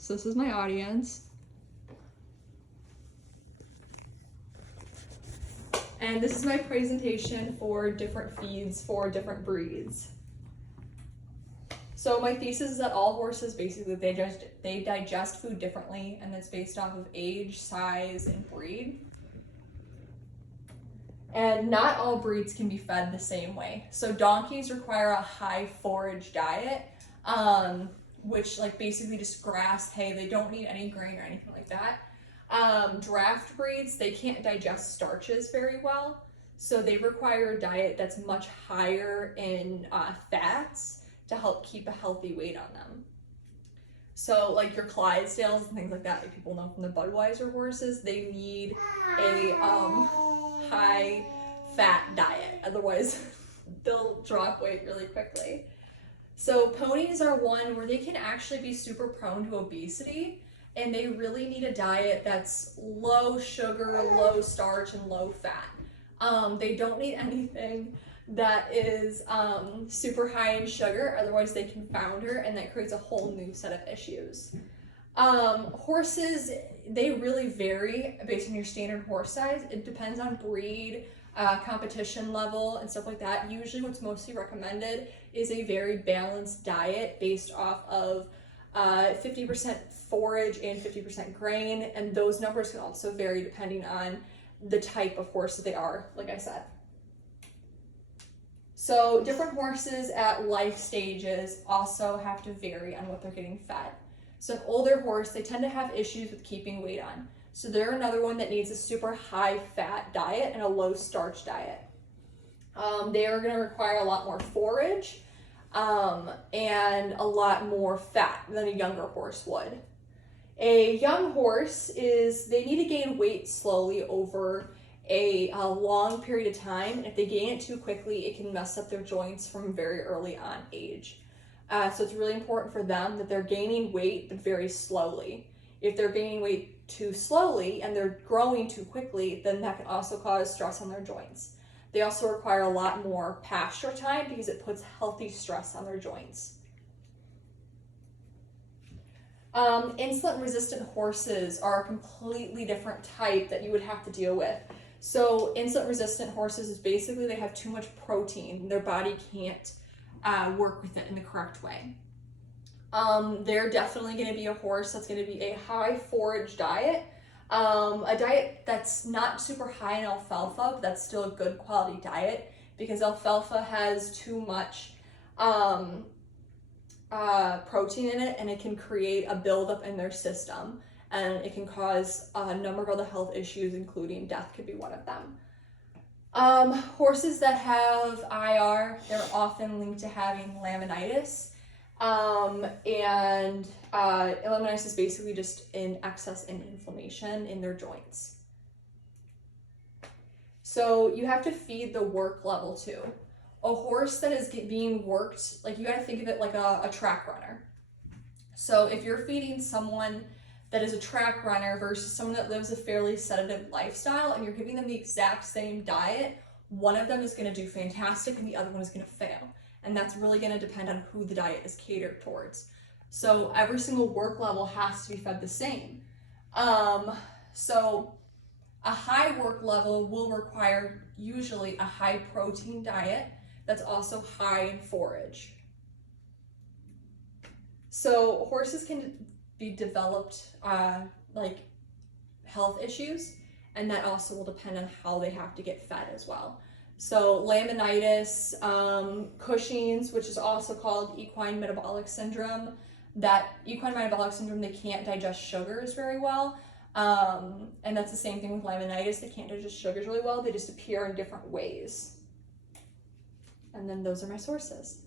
So this is my audience. And this is my presentation for different feeds for different breeds. So my thesis is that all horses basically, they digest food differently, and that's based off of age, size, and breed. And not all breeds can be fed the same way. So donkeys require a high forage diet, which like basically just grass, hay. They don't need any grain or anything like that. Draft breeds, they can't digest starches very well, so they require a diet that's much higher in fats to help keep a healthy weight on them. So like your Clydesdales and things like that, like people know from the Budweiser horses, they need a high fat diet, otherwise they'll drop weight really quickly. So ponies are one where they can actually be super prone to obesity, and they really need a diet that's low sugar, low starch, and low fat. They don't need anything that is super high in sugar, otherwise they can founder, and that creates a whole new set of issues. Horses, they really vary based on your standard horse size. It depends on breed, competition level, and stuff like that. Usually what's mostly recommended is a very balanced diet based off of 50% forage and 50% grain, and those numbers can also vary depending on the type of horse that they are, like I said. So different horses at life stages also have to vary on what they're getting fed. So an older horse, they tend to have issues with keeping weight on. So they're another one that needs a super high fat diet and a low starch diet. They are going to require a lot more forage and a lot more fat than a younger horse would. A young horse they need to gain weight slowly over a long period of time, and if they gain it too quickly, it can mess up their joints from very early on age. So it's really important for them that they're gaining weight, but very slowly. If they're gaining weight too slowly and they're growing too quickly, then that can also cause stress on their joints. They also require a lot more pasture time because it puts healthy stress on their joints. Insulin-resistant horses are a completely different type that you would have to deal with. So insulin-resistant horses is basically they have too much protein. Their body can't work with it in the correct way. They're definitely going to be a horse that's going to be a high forage diet, a diet that's not super high in alfalfa, but that's still a good quality diet because alfalfa has too much protein in it, and it can create a buildup in their system, and it can cause a number of other health issues, including death could be one of them. Horses that have IR, they're often linked to having laminitis. Laminitis is basically just an excess in inflammation in their joints. So you have to feed the work level too. A horse that is being worked, like you got to think of it like a track runner. So if you're feeding someone that is a track runner versus someone that lives a fairly sedative lifestyle and you're giving them the exact same diet, one of them is going to do fantastic and the other one is going to fail. And that's really going to depend on who the diet is catered towards. So every single work level has to be fed the same. So a high work level will require usually a high protein diet that's also high in forage. So horses can be developed like health issues, and that also will depend on how they have to get fed as well. So laminitis, Cushing's, which is also called equine metabolic syndrome. That equine metabolic syndrome, they can't digest sugars very well. And that's the same thing with laminitis. They can't digest sugars really well. They just appear in different ways. And then those are my sources.